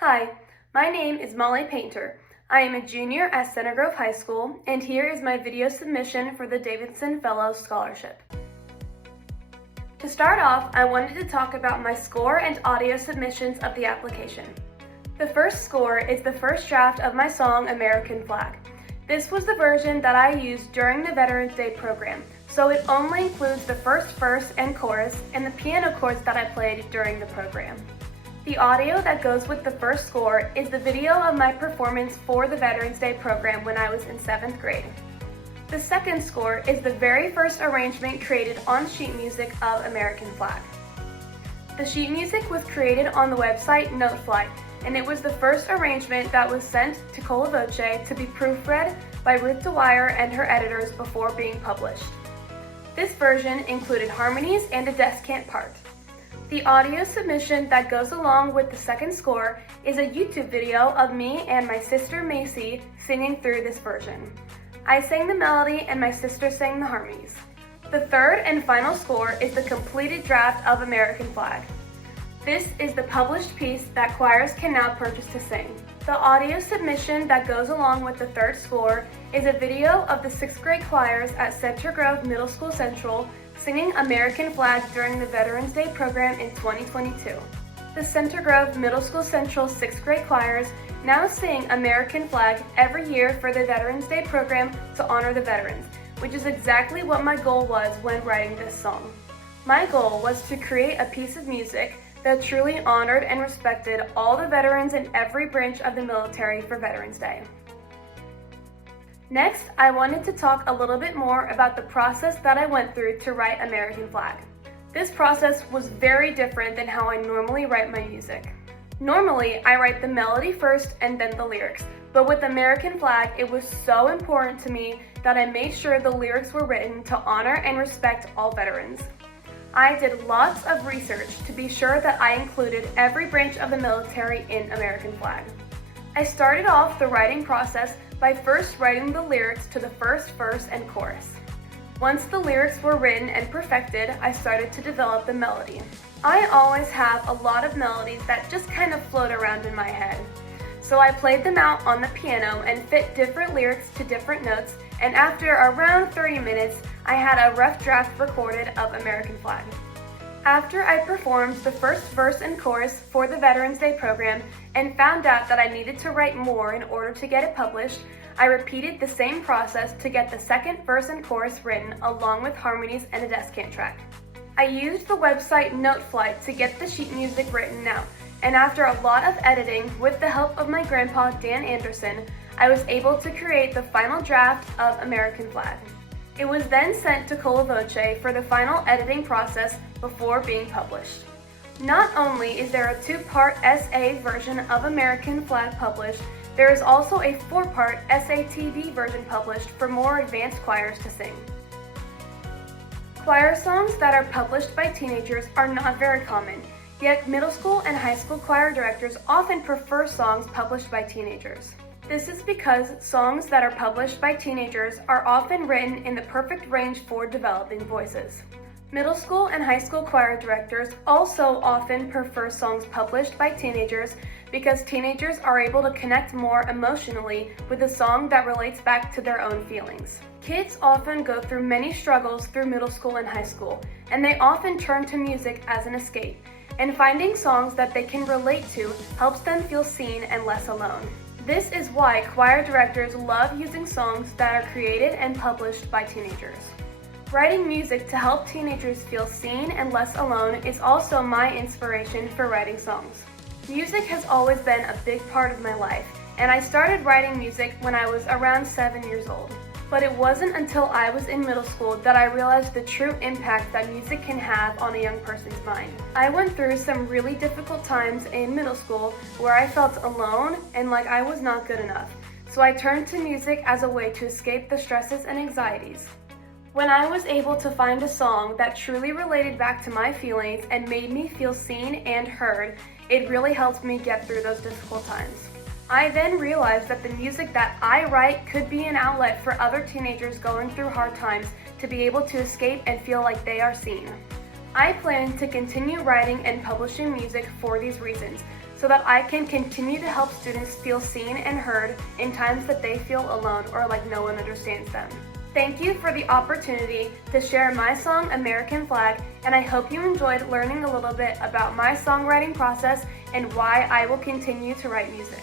Hi, my name is Mollie Painter. I am a junior at Center Grove High School, and here is my video submission for the Davidson Fellows Scholarship. To start off, I wanted to talk about my score and audio submissions of the application. The first score is the first draft of my song, American Flag. This was the version that I used during the Veterans Day program, so it only includes the first verse and chorus and the piano chords that I played during the program. The audio that goes with the first score is the video of my performance for the Veterans Day program when I was in 7th grade. The second score is the very first arrangement created on sheet music of American Flag. The sheet music was created on the website Noteflight, and it was the first arrangement that was sent to Cola Voce to be proofread by Ruth DeWire and her editors before being published. This version included harmonies and a descant part. The audio submission that goes along with the second score is a YouTube video of me and my sister Macy singing through this version. I sang the melody and my sister sang the harmonies. The third and final score is the completed draft of American Flag. This is the published piece that choirs can now purchase to sing. The audio submission that goes along with the third score is a video of the 6th grade choirs at Center Grove Middle School Central singing American Flag during the Veterans Day program in 2022. The Center Grove Middle School Central 6th grade choirs now sing American Flag every year for the Veterans Day program to honor the veterans, which is exactly what my goal was when writing this song. My goal was to create a piece of music that truly honored and respected all the veterans in every branch of the military for Veterans Day. Next, I wanted to talk a little bit more about the process that I went through to write American Flag. This process was very different than how I normally write my music. Normally, I write the melody first and then the lyrics, but with American Flag, it was so important to me that I made sure the lyrics were written to honor and respect all veterans. I did lots of research to be sure that I included every branch of the military in American Flag. I started off the writing process by first writing the lyrics to the first verse and chorus. Once the lyrics were written and perfected, I started to develop the melody. I always have a lot of melodies that just kind of float around in my head. So I played them out on the piano and fit different lyrics to different notes, and after around 30 minutes, I had a rough draft recorded of American Flag. After I performed the first verse and chorus for the Veterans Day program and found out that I needed to write more in order to get it published, I repeated the same process to get the second verse and chorus written along with harmonies and a descant track. I used the website Noteflight to get the sheet music written out, and after a lot of editing with the help of my grandpa Dan Anderson, I was able to create the final draft of American Flag. It was then sent to Cola Voce for the final editing process before being published. Not only is there a 2-part SA version of American Flag published, there is also a 4-part SATB version published for more advanced choirs to sing. Choir songs that are published by teenagers are not very common, yet middle school and high school choir directors often prefer songs published by teenagers. This is because songs that are published by teenagers are often written in the perfect range for developing voices. Middle school and high school choir directors also often prefer songs published by teenagers because teenagers are able to connect more emotionally with a song that relates back to their own feelings. Kids often go through many struggles through middle school and high school, and they often turn to music as an escape, and finding songs that they can relate to helps them feel seen and less alone. This is why choir directors love using songs that are created and published by teenagers. Writing music to help teenagers feel seen and less alone is also my inspiration for writing songs. Music has always been a big part of my life, and I started writing music when I was around 7 years old. But it wasn't until I was in middle school that I realized the true impact that music can have on a young person's mind. I went through some really difficult times in middle school where I felt alone and like I was not good enough. So I turned to music as a way to escape the stresses and anxieties. When I was able to find a song that truly related back to my feelings and made me feel seen and heard, it really helped me get through those difficult times. I then realized that the music that I write could be an outlet for other teenagers going through hard times to be able to escape and feel like they are seen. I plan to continue writing and publishing music for these reasons, so that I can continue to help students feel seen and heard in times that they feel alone or like no one understands them. Thank you for the opportunity to share my song, American Flag, and I hope you enjoyed learning a little bit about my songwriting process and why I will continue to write music.